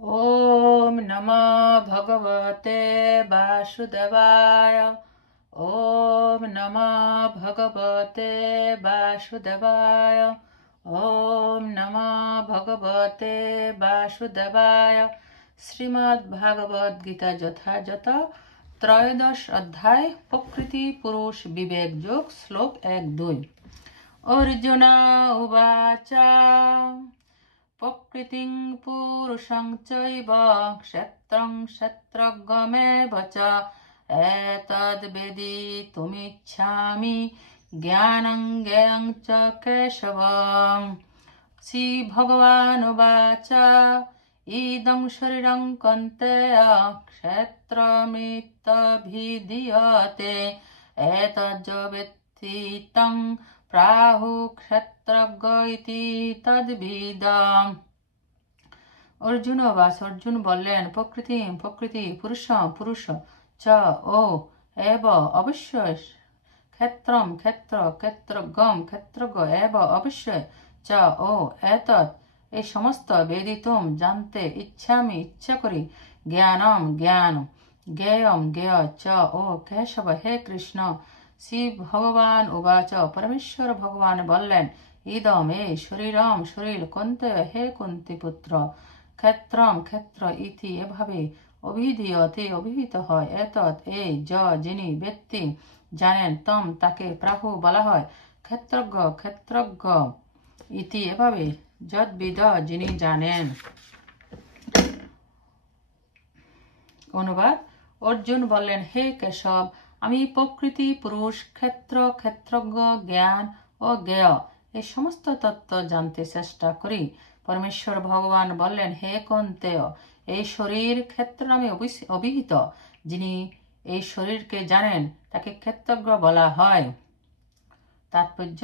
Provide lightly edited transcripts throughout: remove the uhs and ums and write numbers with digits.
ॐ नमो भगवते वासुदेवाय। ॐ नमो भगवते वासुदेवाय। ॐ नमो भगवते वासुदेवाय। श्रीमद्भागवत गीता যথাযথ ত্রয়োদশ অধ্যায় প্রকৃতি পুরুষ বিবেক যোগ শ্লোক 1-2। অর্জুন উবাচ প্রকৃতিং পুরুষং চৈব ক্ষেত্রং ক্ষেত্রজ্ঞমেব চ এতদ্বেদিতুমিচ্ছামি জ্ঞানং জ্ঞেয়ং চ কেশব। শ্রী ভগবানুবাচ ইদং শরীরং কন্তেয় ক্ষেত্রমিত্যভিধীয়তে এতজ্জ বেত্তি তং প্রাহু ক্ষেত্রজ্ঞ ইতি তদ্বিদ। অর্জুন বললেন, প্রকৃতি পুরুষ চ ও এব অবশ্যই ক্ষেত্রম ক্ষেত্রজ্ঞ এব অবশ্যই চ ও এতৎ এই সমস্ত বেদিতুম জানতে ইচ্ছামি ইচ্ছা করি, জ্ঞানম জ্ঞান, জ্ঞেয়ম জ্ঞেয় চ ও কেশব হে কৃষ্ণ। শ্রী ভগবান উবাচ পরমেশ্বর ভগবান বললেন, ইদম এই শরীরম শরীর কন্তে হে কুন্তি পুত্র, ক্ষেত্রম ক্ষেত্র ইতি এভাবে অভিধীয়তে অভিহিত হয়, এতৎ এই যিনি ব্যক্তি জানেন, তম তাকে প্রাহু বলা হয়, ক্ষেত্রজ্ঞ ইতি এভাবে যদ্বিদ যিনি জানেন। অনুবাদ। অর্জুন বললেন, হে কেশব, আমি প্রকৃতি পুরুষ ক্ষেত্রজ্ঞ জ্ঞান ও জ্ঞেয় এই সমস্ত তত্ত্ব জানতে চেষ্টা করি। পরমেশ্বর ভগবান বললেন, হে কন্তেয়, এই শরীর ক্ষেত্র নামে অভিহিত, যিনি এই শরীরকে জানেন তাকে ক্ষেত্রজ্ঞ বলা হয়। তাৎপর্য: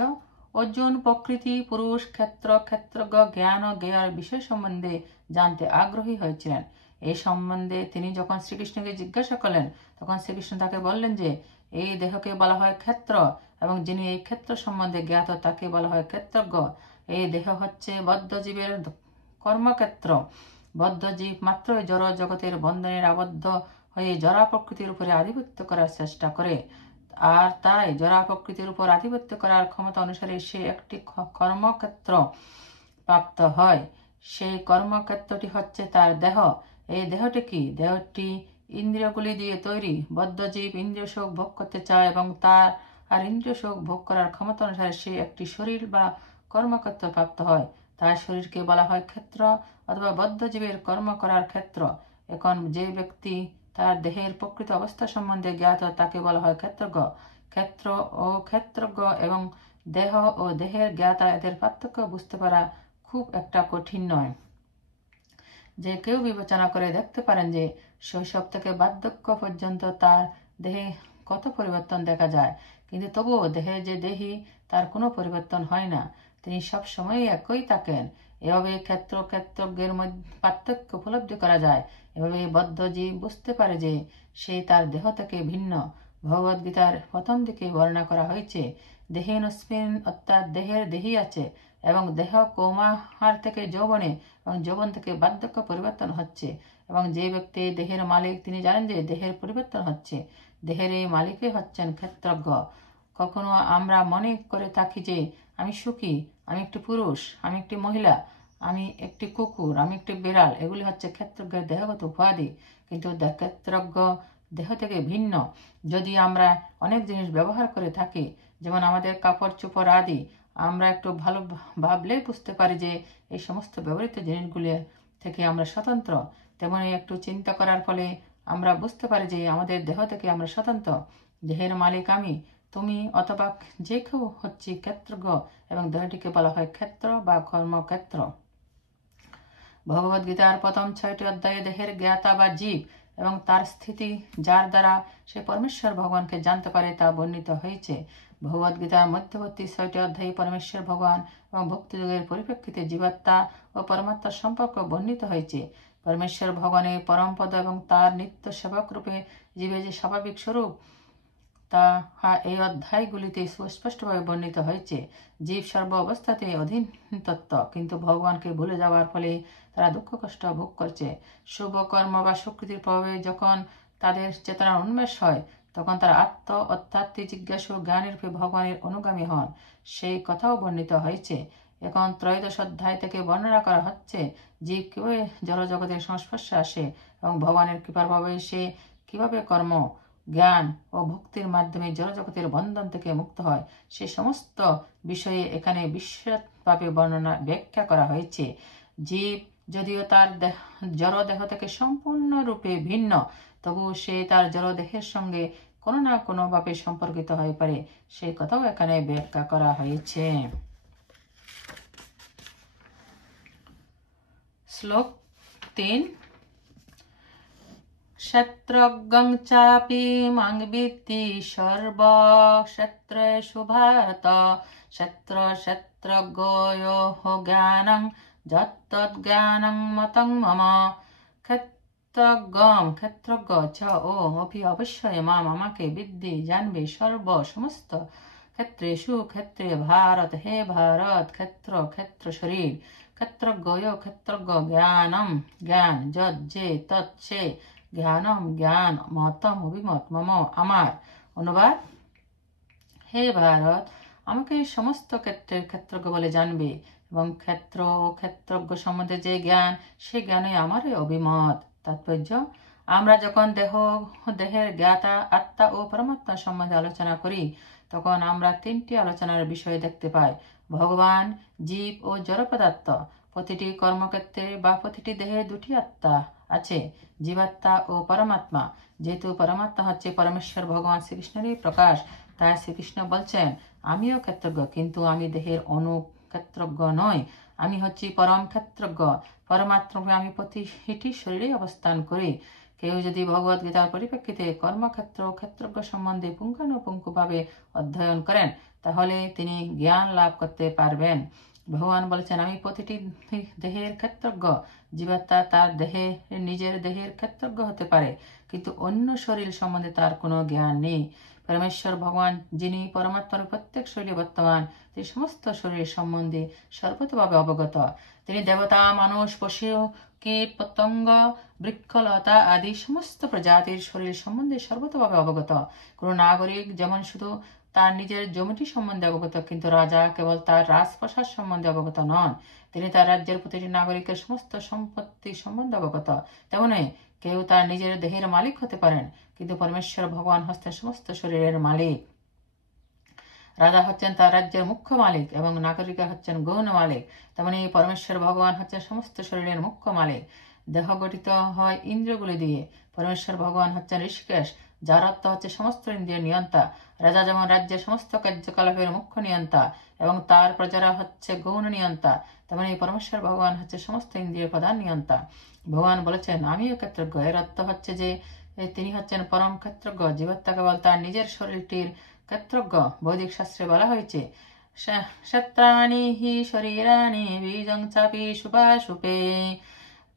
অর্জুন প্রকৃতি পুরুষ ক্ষেত্রজ্ঞ জ্ঞান ও জ্ঞেয়ের বিষয় সম্বন্ধে জানতে আগ্রহী হয়েছিলেন। এই সম্বন্ধে তিনি যখন শ্রীকৃষ্ণকে জিজ্ঞাসা করলেন, তখন শ্রীকৃষ্ণ তাকে বললেন যে এই দেহকে বলা হয় ক্ষেত্র, এবং যিনি এই ক্ষেত্র সম্বন্ধে জ্ঞাত তাকে বলা হয় ক্ষেত্রজ্ঞ। এই দেহ হচ্ছে বদ্ধজীবের কর্মক্ষেত্র। বদ্ধজীব মাত্রই জড় জগতের বন্ধনের আবদ্ধ হয়ে জড়া প্রকৃতির উপরে আধিপত্য করার চেষ্টা করে, আর তাই জড়া প্রকৃতির উপর আধিপত্য করার ক্ষমতা অনুসারে সে একটি কর্মক্ষেত্র প্রাপ্ত হয়। সেই কর্মক্ষেত্রটি হচ্ছে তার দেহ। এই দেহটি কি? দেহটি ইন্দ্রিয়গুলি দিয়ে তৈরি। বদ্ধজীব ইন্দ্রিয় সুখ ভোগ করতে চায় এবং তার আর ইন্দ্রিয় সুখ ভোগ করার ক্ষমতা অনুসারে সে একটি শরীর বা কর্মক্ষেত্র প্রাপ্ত হয়। তার শরীরকে বলা হয় ক্ষেত্র অথবা বদ্ধজীবের কর্ম করার ক্ষেত্র। এখন যে ব্যক্তি তার দেহের প্রকৃত অবস্থা সম্বন্ধে জ্ঞাত তাকে বলা হয় ক্ষেত্রজ্ঞ। ক্ষেত্র ও ক্ষেত্রজ্ঞ এবং দেহ ও দেহের জ্ঞাতা এদের পার্থক্য বুঝতে পারা খুব একটা কঠিন নয়। যে কেউ বিবেচনা করে দেখতে পারেন যে শৈশব থেকে বার্ধক্য পর্যন্ত তার দেহে কত পরিবর্তন দেখা যায়, কিন্তু তবুও দেহে যে দেহি তার কোনো পরিবর্তন হয় না, তিনি সব সময় একই থাকেন। এভাবে ক্ষেত্রজ্ঞের মধ্যে পার্থক্য উপলব্ধি করা যায়। এভাবে বদ্ধজীব বুঝতে পারে যে সে তার দেহ থেকে ভিন্ন। ভগবদ্গীতার প্রথম দিকে বর্ণনা করা হয়েছে, দেহেনস্মিন, অর্থাৎ দেহের দেহি আছে, এবং দেহ কৌমার থেকে যৌবনে এবং যৌবন থেকে বার্ধক্য পরিবর্তন হচ্ছে, এবং যে ব্যক্তি দেহের মালিক তিনি জানেন যে দেহের পরিবর্তন হচ্ছে। দেহের এই মালিকই হচ্ছেন ক্ষেত্রজ্ঞ। কখনো আমরা মনে করে থাকি যে আমি সুখী, আমি একটি পুরুষ, আমি একটি মহিলা, আমি একটি কুকুর, আমি একটি বিড়াল। এগুলি হচ্ছে ক্ষেত্রজ্ঞের দেহগত উপাধি, কিন্তু ক্ষেত্রজ্ঞ দেহ থেকে ভিন্ন। যদি আমরা অনেক জিনিস ব্যবহার করে থাকি, যেমন আমাদের কাপড় চোপড় আদি, আমরা একটু ভালো ভাবলেই বুঝতে পারি যে এই সমস্ত ব্যবহৃত জিনিসগুলি থেকে আমরা স্বতন্ত্র। তেমনি একটু চিন্তা করার ফলে আমরা বুঝতে পারি যে আমাদের দেহ থেকে আমরা স্বতন্ত্র। দেহের মালিক আমি, তুমি অথবা যে কেউ হচ্ছে ক্ষেত্রজ্ঞ, এবং দেহটিকে বলা হয় ক্ষেত্র বা কর্মক্ষেত্র। ভগবদ্গীতার প্রথম 6টি অধ্যায়ে দেহের জ্ঞাতা বা জীব এবং তার স্থিতি, যার দ্বারা সে পরমেশ্বর ভগবানকে জানতে পারে, তা বর্ণিত হয়েছে। ভগবদ্গীতার মধ্যবর্তী 6টি অধ্যায়ে পরমেশ্বর ভগবান এবং ভক্তিযোগের পরিপ্রেক্ষিতে জীবাত্মা ও পরমাত্মার সম্পর্ক বর্ণিত হয়েছে। পরমেশ্বর ভগবানের পরমপদ এবং তার নিত্য সেবক রূপে জীবের যে স্বাভাবিক স্বরূপ, তাহা এই অধ্যায়গুলিতে সুস্পষ্টভাবে বর্ণিত হয়েছে। জীব সর্ব অবস্থাতে অধীন তত্ত্ব, কিন্তু ভগবানকে ভুলে যাওয়ার ফলে তারা দুঃখ কষ্ট ভোগ করছে। শুভ কর্ম বা সুকৃতির প্রভাবে যখন তাদের চেতনার উন্মেষ হয়, তখন তারা আত্মাত্মিক জিজ্ঞাসু জ্ঞানের রূপে ভগবানের অনুগামী হন। সেই কথাও বর্ণিত হয়েছে। এখন ত্রয়োদশ অধ্যায় থেকে বর্ণনা করা হচ্ছে জীব কিভাবে জড়জগতের সংস্পর্শে আসে এবং ভগবানের কৃপার ভাবে সে কিভাবে কর্ম, জ্ঞান ও ভক্তির মাধ্যমে জড়জগতের বন্ধন থেকে মুক্ত হয়। সে সমস্ত বিষয়ে এখানে বিশদভাবে ব্যাখ্যা করা হয়েছে। জীব যদিও তার জড় দেহ থেকে সম্পূর্ণরূপে ভিন্ন, তবু সে তার জড় দেহের সঙ্গে কোনো না কোনোভাবে সম্পর্কিত হয়ে পারে, সেই কথাও এখানে ব্যাখ্যা করা হয়েছে। শ্লোক 3। ক্ষেত্রজ্ঞং চাপি মাং বিদ্ধি সর্বক্ষেত্রেষু ভারত, ক্ষেত্রজ্ঞয়োঃ জ্ঞানং যত্তজ্ঞানং মতং মম। ক্ষেত্রজ্ঞ চ অপি অবশ্যই মাম আমাকে বিদ্ধি জানবে সমস্ত ক্ষেত্রেষু ক্ষেত্রে ভারত হে ভারত, ক্ষেত্র শরীর, ক্ষেত্রজ্ঞ জ্ঞানম জ্ঞান, যে তৎ সে, জ্ঞানম জ্ঞান, মতম অভিমত, মম আমার। অনুবাদ: হে ভারত, আমাকে সমস্ত ক্ষেত্রের ক্ষেত্রজ্ঞ বলে জানবে এবং ক্ষেত্র ও ক্ষেত্রজ্ঞ সম্বন্ধে যে জ্ঞান, সে জ্ঞানে আমারই অভিমত। তাৎপর্য: আমরা যখন দেহের জ্ঞাতা আত্মা ও পরমাত্মা সম্বন্ধে আলোচনা করি, তখন আমরা তিনটি আলোচনার বিষয় দেখতে পাই: ভগবান, জীব ও জড় পদার্থ। প্রতিটি কর্মক্ষেত্রে বা প্রতিটি দেহে দুটি আত্মা আছে, জীবাত্মা ও পরমাত্মা। যেহেতু পরমাত্মা হচ্ছে পরমেশ্বর ভগবান শ্রীকৃষ্ণেরই প্রকাশ, তাই শ্রীকৃষ্ণ বলছেন, আমিও ক্ষেত্রজ্ঞ, কিন্তু আমি দেহের ক্ষেত্রজ্ঞ নই। আমি হচ্ছি পরম ক্ষেত্রজ্ঞ। পরমাত্মাকে আমি প্রতিটি শরীরে অবস্থান করি। কেউ যদি ভগবদ গীতার পরিপ্রেক্ষিতে কর্মক্ষেত্র ও ক্ষেত্রজ্ঞ সম্বন্ধে পুঙ্খানুপুঙ্খভাবে অধ্যয়ন করেন, তাহলে তিনি জ্ঞান লাভ করতে পারবেন। ভগবান বলেছেন, আমি প্রতিটি দেহের ক্ষেত্রজ্ঞ। জীবাত্মা তার নিজের দেহের ক্ষেত্রজ্ঞ হতে পারে, কিন্তু অন্য শরীর সম্বন্ধে তার কোনো জ্ঞান নেই। পরমেশ্বর ভগবান, যিনি পরমাত্মার প্রত্যেক শরীরে বর্তমান, তিনি সমস্ত শরীর সম্বন্ধে সর্বতভাবে অবগত। তিনি দেবতা, মানুষ, পশু, কীট, পতঙ্গ, বৃক্ষলতা আদি সমস্ত প্রজাতির শরীর সম্বন্ধে সর্বতভাবে অবগত। কোনো নাগরিক যেমন শুধু তার নিজের জমিটি সম্বন্ধে অবগত, কিন্তু রাজা কেবল তার রাজপ্রাসাদ সম্বন্ধে অবগত নন। তিনি তার রাজ্যের প্রতিটি নাগরিকের সমস্ত সম্পত্তি সম্বন্ধে অবগত। তেমনি কেউ তার নিজের দেহের মালিক হতে পারেন, কিন্তু পরমেশ্বর ভগবান হচ্ছেন সমস্ত শরীরের মালিক। রাজা হচ্ছেন তার রাজ্যের মুখ্য মালিক এবং নাগরিকা হচ্ছেন গৌণ মালিক। তেমনি পরমেশ্বর ভগবান হচ্ছেন সমস্ত শরীরের মুখ্য মালিক। দেহ গঠিত হয় ইন্দ্রিয়গুলি দিয়ে। পরমেশ্বর ভগবান হচ্ছেন ঋষিকেশ, যার অর্থ হচ্ছে সমস্ত ইন্দ্রিয় নিয়ন্তা। রাজা যেমন রাজ্যের সমস্ত কার্যকলাপের মুখ্য নিয়ন্তা এবং তার প্রজারা হচ্ছে গৌণ নিয়ন্তা, তেমনি পরমেশ্বর ভগবান হচ্ছে সমস্ত ইন্দ্রিয় প্রধান নিয়ন্তা। ভগবান বলেছেন, আমিও ক্ষেত্রজ্ঞ। এর অর্থ হচ্ছে যে তিনি হচ্ছেন পরম ক্ষেত্রজ্ঞ। জীবাত্মা কেবল তার নিজের শরীরটির ক্ষেত্রজ্ঞ। বৈদিক শাস্ত্রে বলা হয়েছে, ক্ষেত্রাণি হি শরীরাণি বীজং চাপি শুভাশুভে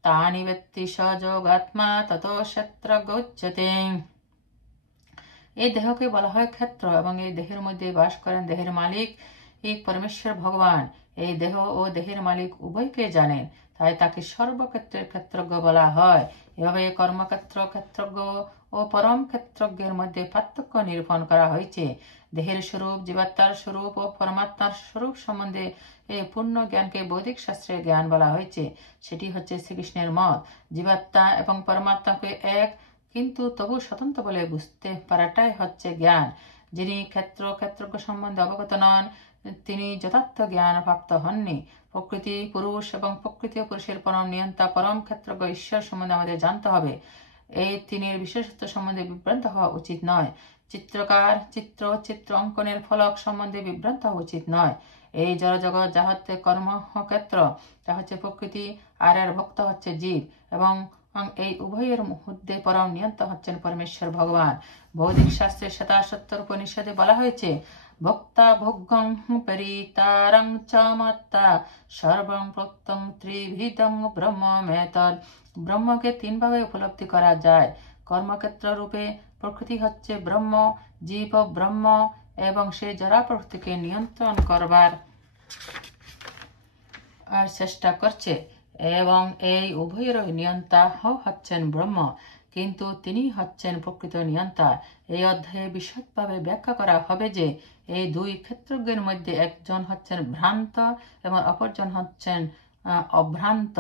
তানি ব্যক্তি সযোগাত্মা ততো ক্ষেত্রজ্ঞ উচ্যতে। এই দেহকে বলা হয় ক্ষেত্র এবং এই দেহের মধ্যে বাস করেন দেহের মালিক এই পরমেশ্বর ভগবান। এই দেহ ও দেহের মালিক উভয়কে জানেন, তাই তাকে সর্বক্ষেত্রের ক্ষেত্রজ্ঞ বলা হয়। এভাবে কর্মক্ষেত্র, ক্ষেত্রজ্ঞ ও পরম ক্ষেত্রজ্ঞের মধ্যে পার্থক্য নিরূপণ করা হয়েছে। দেহের স্বরূপ, জীবাত্মার স্বরূপ ও পরমাত্মার স্বরূপ সম্বন্ধে এই পূর্ণ জ্ঞানকে বৈদিক শাস্ত্রে জ্ঞান বলা হয়েছে। সেটি হচ্ছে শ্রীকৃষ্ণের মত। জীবাত্মা এবং পরমাত্মাকে এক, কিন্তু তবু স্বতন্ত্র বলে বুঝতে পারাটাই হচ্ছে জ্ঞান। যিনি ক্ষেত্রজ্ঞ সম্বন্ধে অবগত নন, তিনি যথার্থ জ্ঞান প্রাপ্ত হননি। প্রকৃতি পুরুষ এবং প্রকৃতি ও পুরুষের পরম নিয়ন্তা পরম ক্ষেত্রজ্ঞ ঈশ্বর সম্বন্ধে আমাদের জানতে হবে। এই তিনের বিশেষত্ব সম্বন্ধে বিভ্রান্ত হওয়া উচিত নয়। চিত্রকার চিত্র অঙ্কনের ফলক সম্বন্ধে বিভ্রান্ত হওয়া উচিত নয়। এই জড়জগৎ যা হচ্ছে কর্মক্ষেত্র, তা হচ্ছে প্রকৃতি, আর এর ভক্ত হচ্ছে জীব, এবং এই উভয়ের মধ্যে পরম নিয়ন্তা হচ্ছেন পরমেশ্বর ভগবান। বৌদ্ধিক শাস্ত্রে শ্বেতাশ্বত্তর উপনিষদে বলা হয়েছে, ভক্তা ভোগ্যং পরিতারং চ মত্তা সর্বং প্রত্যং ত্রিভিদং ব্রহ্মমেতদ। ব্রহ্মকে তিনভাবে উপলব্ধি করা যায়: কর্মক্ষেত্র রূপে প্রকৃতি হচ্ছে ব্রহ্ম, জীব ব্রহ্ম, এবং সে জড়া প্রকৃতিকে নিয়ন্ত্রণ করবার আর চেষ্টা করছে, এবং এই উভয়েরই নিয়ন্তা হচ্ছেন ব্রহ্ম, কিন্তু তিনি হচ্ছেন প্রকৃত নিয়ন্তা। এই অধ্যায়ে বিশদভাবে ব্যাখ্যা করা হবে যে এই দুই ক্ষেত্রজ্ঞের মধ্যে একজন হচ্ছেন ভ্রান্ত এবং অপরজন হচ্ছেন অভ্রান্ত,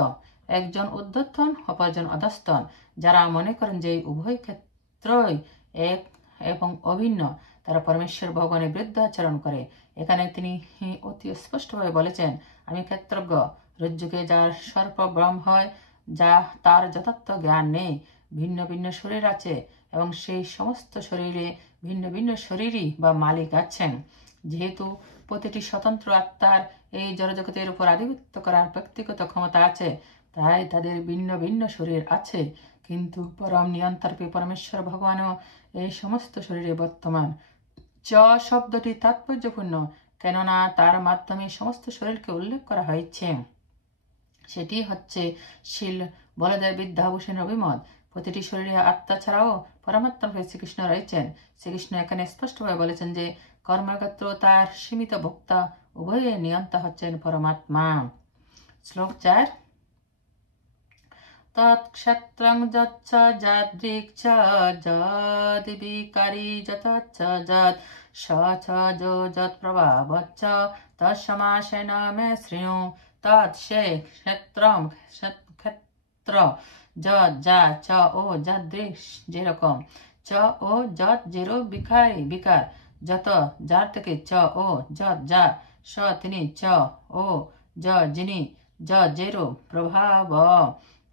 একজন ঊর্ধ্বতন অপরজন অধস্তন। যারা মনে করেন যে এই উভয় ক্ষেত্রই এক এবং অভিন্ন, তারা পরমেশ্বর ভগবানের বিরুদ্ধে আচরণ করে। এখানে তিনি অতি স্পষ্টভাবে বলেছেন, আমি ক্ষেত্রজ্ঞ। রজ্জুকে যার সর্পভ্রম হয়, যা তার যথার্থ জ্ঞান নেই, ভিন্ন ভিন্ন শরীর আছে এবং সেই সমস্ত শরীরে ভিন্ন ভিন্ন শরীরই বা মালিক আছেন। যেহেতু প্রতিটি স্বতন্ত্র আত্মার এই জড়জগতের উপর আধিপত্য করার ব্যক্তিগত ক্ষমতা আছে, তাই তাদের ভিন্ন ভিন্ন শরীর আছে, কিন্তু পরম নিয়ন্ত্রণে পরমেশ্বর ভগবানও এই সমস্ত শরীরে বর্তমান। চ শব্দটি তাৎপর্যপূর্ণ, কেননা তার মাধ্যমে সমস্ত শরীরকে উল্লেখ করা হয়েছে। সেটি হচ্ছে শিল বলদেব বিদ্যাভূষণের অভিমত। প্রতিটি শরীরে আত্মা ছাড়াও পরমাত্মা শ্রীকৃষ্ণ রয়েছেন। শ্রীকৃষ্ণ এখানে স্পষ্টভাবে বলেছেন যে কর্মক্ষেত্র তার সীমিত ভোক্তা উভয়ে নিয়ন্তা হচ্ছেন পরমাত্মা। শ্লোক 4। তৎক্ষেত্রং যচ্ছ যাদৃক চ যদ্বিকারী যতচ্চ যৎ স চ যো যৎ প্রভাবচ্চ তৎসমাসেন মে শ্রেণু। তৎ সে ক্ষেত্রম ক্ষেত্র, যৎ যা চ ও যাদৃক যেরকম, চ ও যৎ যেরো বিকারী বিকার, যত যার থেকে, চ ও যৎ যা, স তিনি, চ ও য যিনি, য যেরো প্রভাব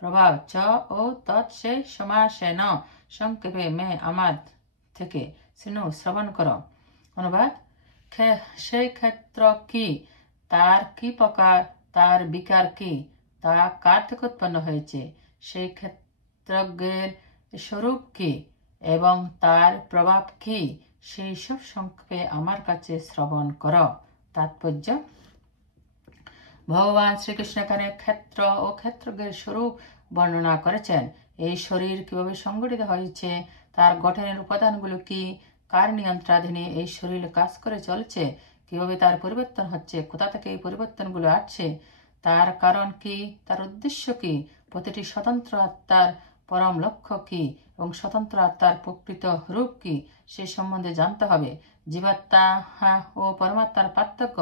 প্রভাব, চ ও তৎ সে সমাসেন সংক্ষেপে মে আমার থেকে শ্রেণু শ্রবণ কর। অনুবাদ, সেই ক্ষেত্র কি, তার কি প্রকার, তার বিকার কি, তা কার থেকে উৎপন্ন হয়েছে, সেই ক্ষেত্রজ্ঞের স্বরূপ কি এবং তার প্রভাব কি, সেই সব সংক্ষেপে আমার কাছে শ্রবণ কর। তাৎপর্য, ভগবান শ্রীকৃষ্ণ এখানে ক্ষেত্র ও ক্ষেত্রজ্ঞের স্বরূপ বর্ণনা করেছেন। এই শরীর কিভাবে সংগঠিত হয়েছে, তার গঠনের উপাদানগুলো কি, কার নিয়ন্ত্রণাধীনে এই শরীর কাজ করে চলছে, কিভাবে তার পরিবর্তন হচ্ছে, কোথা থেকে এই পরিবর্তনগুলো আসছে, তার কারণ কি, তার উদ্দেশ্য কি, প্রতিটি স্বতন্ত্র আত্মার পরম লক্ষ্য কি এবং স্বতন্ত্র আত্মার প্রকৃত রূপ কি, সে সম্বন্ধে জানতে হবে। জীবাত্মা ও পরমাত্মার পার্থক্য,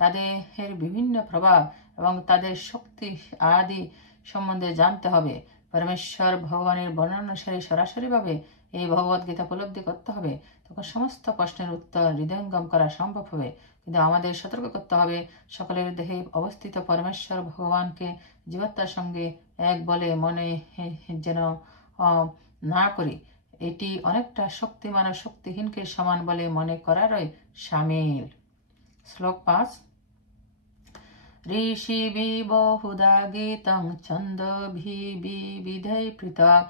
তাদের বিভিন্ন প্রভাব এবং তাদের শক্তি আদি সম্বন্ধে জানতে হবে। পরমেশ্বর ভগবানের বর্ণনানুসারে সরাসরিভাবে এই ভগবদ্গীতা উপলব্ধি করতে হবে, তখন সমস্ত প্রশ্নের উত্তর হৃদয়ঙ্গম করা সম্ভব হবে। কিন্তু আমাদের সতর্ক করতে হবে, সকলের দেহে অবস্থিত পরমেশ্বর ভগবানকে জীবাত্মার সঙ্গে এক বলে মনে যেন না করি। এটি অনেকটা শক্তিমান ও শক্তিহীনকে সমান বলে মনে করারই সামিল। শ্লোক 5। ঋষিভিः বহুধা গীतं ছন্দোভিবিধৈः পৃথক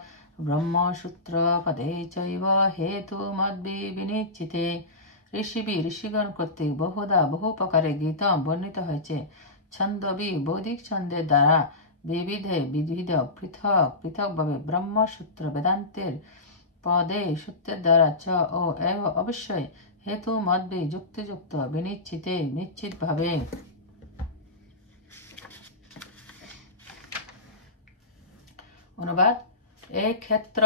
ব্রহ্মসূত্রপদে চৈব হেতুমদ্বিনিশ্চিতে। ঋষিগণ কর্তৃক বহুধা বহু প্রকারে গীতম বর্ণিত হয়েছে। ছন্দবি বৈদিক ছন্দের দ্বারা, বিবিধে বিবিধ পৃথক পৃথকভাবে, ব্রহ্মসূত্র বেদান্তের পদে সূত্রের দ্বারা, চ ও এব অবশ্যই, হেতু মদ্বি যুক্তিযুক্ত, বিনিশ্চিতে নিশ্চিতভাবে। অনুবাদ, এই ক্ষেত্র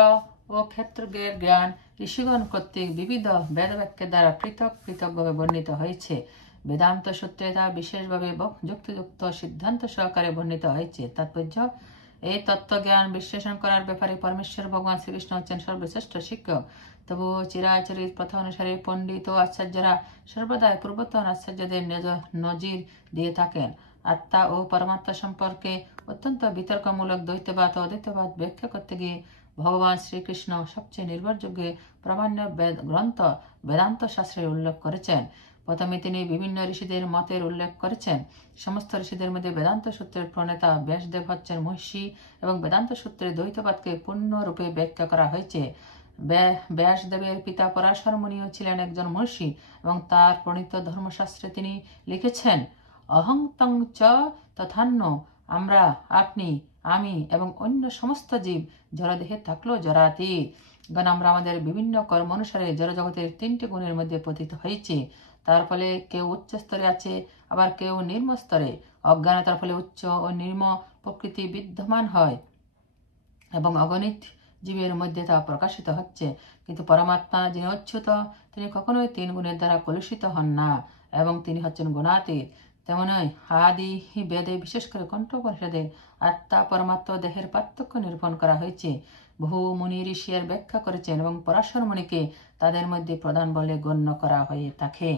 ও ক্ষেত্রজ্ঞের জ্ঞান ঋষিগণ কর্তৃক বিবিধ বেদবাক্যের দ্বারা পৃথক পৃথকভাবে বর্ণিত হয়েছে। বেদান্ত সূত্রে তা বিশেষভাবে যুক্তিযুক্ত সিদ্ধান্ত সহকারে বর্ণিত হয়েছে। তাৎপর্য, এই তত্ত্বজ্ঞান বিশ্লেষণ করার ব্যাপারে পরমেশ্বর ভগবান শ্রীকৃষ্ণ হচ্ছেন সর্বশ্রেষ্ঠ শিক্ষক। তবুও চিরাচরিত প্রথা অনুসারে পণ্ডিত ও আচার্যরা সর্বদাই পূর্বতন আচার্যদের নজির দিয়ে থাকেন। আত্মা ও পরমাত্মা সম্পর্কে অত্যন্ত বিতর্কমূলক দ্বৈতবাদ ও অদ্বৈতবাদ ব্যাখ্যা করতে গিয়ে ভগবান শ্রীকৃষ্ণ সবচেয়ে নির্ভরযোগ্য প্রামাণ্য গ্রন্থ বেদান্ত শাস্ত্রের উল্লেখ করেছেন। প্রথমে তিনি বিভিন্ন ঋষিদের মতের উল্লেখ করেছেন। সমস্ত ঋষিদের মধ্যে বেদান্ত সূত্রের প্রণেতা ব্যাসদেব হচ্ছেন মহর্ষি এবং বেদান্ত সূত্রে দ্বৈতবাদকে পূর্ণরূপে ব্যাখ্যা করা হয়েছে। ব্যাসদেবের পিতা পরাশর মুনিও ছিলেন একজন মহর্ষি এবং তার প্রণীত ধর্মশাস্ত্রে তিনি লিখেছেন, অহং তং চ তথান্য আমরা, আপনি, আমি এবং অন্য সমস্ত জীব জড়দেহে থাকলেও জড়াতীত। কারণ আমরা আমাদের বিভিন্ন কর্ম অনুসারে জড়জগতের 3টি গুণের মধ্যে পতিত হয়েছি। তার ফলে কেউ উচ্চ স্তরে আছে, আবার কেউ নিম্ন স্তরে। অজ্ঞানতার ফলে উচ্চ ও নিম্ন প্রকৃতি বিদ্যমান হয় এবং অগণিত জীবের মধ্যে তা প্রকাশিত হচ্ছে। কিন্তু পরমাত্মা যিনি অচ্যুত, তিনি কখনোই 3 গুণের দ্বারা কলুষিত হন না এবং তিনি হচ্ছেন গুণাতীত। তেমনই আদি বেদে, বিশেষ করে কণ্ঠোপনিষদে আত্মা পরমাত্মা দেহের পার্থক্য নিরূপণ করা হয়েছে। বহু মুনি ঋষি এর ব্যাখ্যা করেছেন এবং পরাশর মুনিকে তাদের মধ্যে প্রধান বলে গণ্য করা হয়ে থাকে।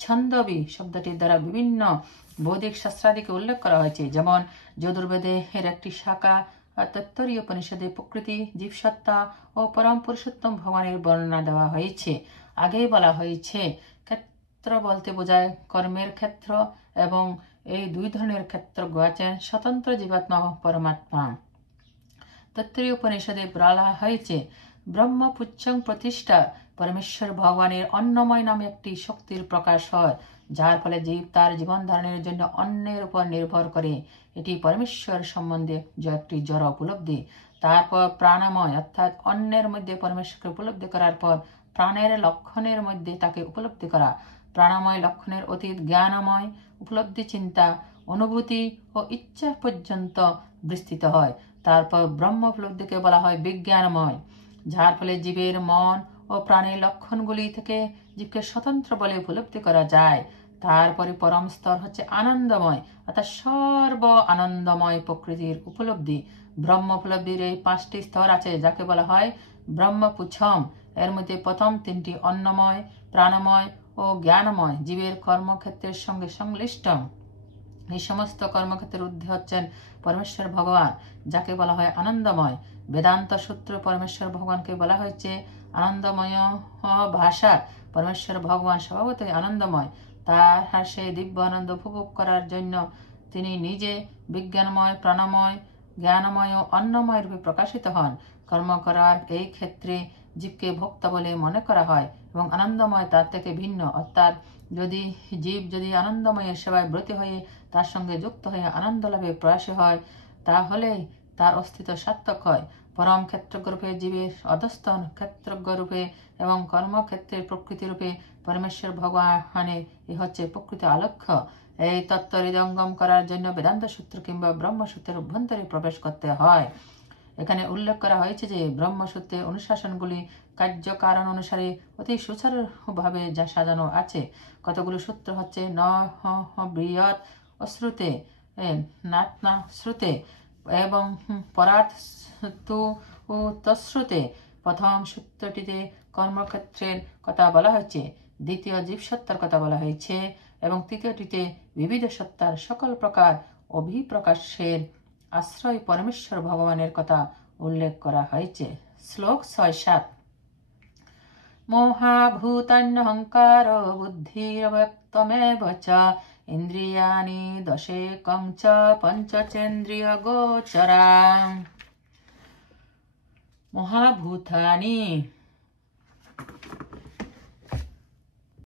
ছন্দবি শব্দটির দ্বারা বিভিন্ন বৈদিক শাস্ত্রাদিকে উল্লেখ করা হয়েছে, যেমন যজুর্বেদে এর একটি শাখা তত্ত্বরীয় উপনিষদে প্রকৃতি, জীবসত্তা ও পরম পুরুষোত্তম ভগবানের বর্ণনা দেওয়া হয়েছে। আগেই বলা হয়েছে, ক্ষেত্র বলতে বোঝায় কর্মের ক্ষেত্র, এবং এই 2 ধরনের ক্ষেত্র আছেন স্বতন্ত্র জীবাত্মা ও পরমাত্মা। তত্ত্বরীয় উপনিষদে বলা হয়েছে, ব্রহ্মপুচ্ছং প্রতিষ্ঠা পরমেশ্বর ভগবানের অন্নময় নামে একটি শক্তির প্রকাশ হয়, যার ফলে জীব তার জীবন ধারণের জন্য অন্যের উপর নির্ভর করে। এটি পরমেশ্বর সম্বন্ধে একটি জড় উপলব্ধি। তারপর প্রাণময়, অর্থাৎ অন্যের মধ্যে পরমেশ্বরকে উপলব্ধি করার পর প্রাণের লক্ষণের মধ্যে তাকে উপলব্ধি করা। প্রাণময় লক্ষণের অতীত জ্ঞানময় উপলব্ধি, চিন্তা, অনুভূতি ও ইচ্ছা পর্যন্ত বিস্তৃত হয়। তারপর ব্রহ্ম উপলব্ধিকে বলা হয় বিজ্ঞানময়, যার ফলে জীবের মন ও প্রাণের লক্ষণগুলি থেকে জীবকে স্বতন্ত্র বলে উপলব্ধি করা যায়। তারপরে পরম স্তর হচ্ছে আনন্দময়, অর্থাৎ সর্ব আনন্দময় প্রকৃতির উপলব্ধি। ব্রহ্ম উপলব্ধির এই 5টি স্তর আছে, যাকে বলা হয় ব্রহ্মপুচ্ছম। এর মধ্যে প্রথম 3টি অন্নময়, প্রাণময় ও জ্ঞানময়, জীবের কর্মক্ষেত্রের সঙ্গে সংশ্লিষ্ট। এই সমস্ত কর্মক্ষেত্রের ঊর্ধ্বে হচ্ছেন পরমেশ্বর ভগবান, যাকে বলা হয় আনন্দময়। বেদান্ত সূত্র পরমেশ্বর ভগবানকে বলা হয়েছে আনন্দময় ভাষা। পরমেশ্বর ভগবান স্বভাবতই আনন্দময়। তার সেই দিব্য আনন্দ উপভোগ করার জন্য তিনি নিজে বিজ্ঞানময়, প্রাণময়, জ্ঞানময় ও অন্নময় রূপে প্রকাশিত হন। কর্ম করার এই ক্ষেত্রে জীবকে ভোক্তা বলে মনে করা হয় এবং আনন্দময় তার থেকে ভিন্ন। অর্থাৎ জীব যদি আনন্দময়ের সেবায় ব্রতী হয়ে তার সঙ্গে যুক্ত হয়ে আনন্দ লাভে প্রয়াসী হয়, তাহলে তার অস্তিত্ব সার্থক হয়। পরম ক্ষেত্রজ্ঞরূপে জীবের অধস্তন ক্ষেত্রজ্ঞরূপে এবং কর্মক্ষেত্রের প্রকৃতিরূপে পরমেশ্বর ভগবানের এ হচ্ছে প্রকৃত আলক্ষ্য। এই তত্ত্ব হৃদয়ঙ্গম করার জন্য বেদান্ত সূত্র কিংবা ব্রহ্মসূত্রের অভ্যন্তরে প্রবেশ করতে হয়। এখানে উল্লেখ করা হয়েছে যে ব্রহ্মসূত্রে অনুশাসনগুলি কার্যকারণ অনুসারে অতি সুচারুভাবে যা সাজানো আছে। কতগুলো সূত্র হচ্ছে ন বৃহৎ অশ্রুতে, নাতনা শ্রুতে এবং পরার্থ ও তশ্রুতে। প্রথম সূত্রটিতে কর্মক্ষেত্রের কথা বলা হয়েছে, দ্বিতীয় জীবসত্তার কথা বলা হয়েছে এবং তৃতীয়টিতে বিবিধ সত্তার সকল প্রকার অভিপ্রকাশের আশ্রয় পরমেশ্বর ভগবানের কথা উল্লেখ করা হয়েছে। শ্লোক 6-7। মোহাভূতান্যহংকার বুদ্ধিরব্যক্তমেব চ ইন্দ্রিয়াণি দশেকং চ পঞ্চচেন্দ্রিয় গোচরা। মহাভূতানি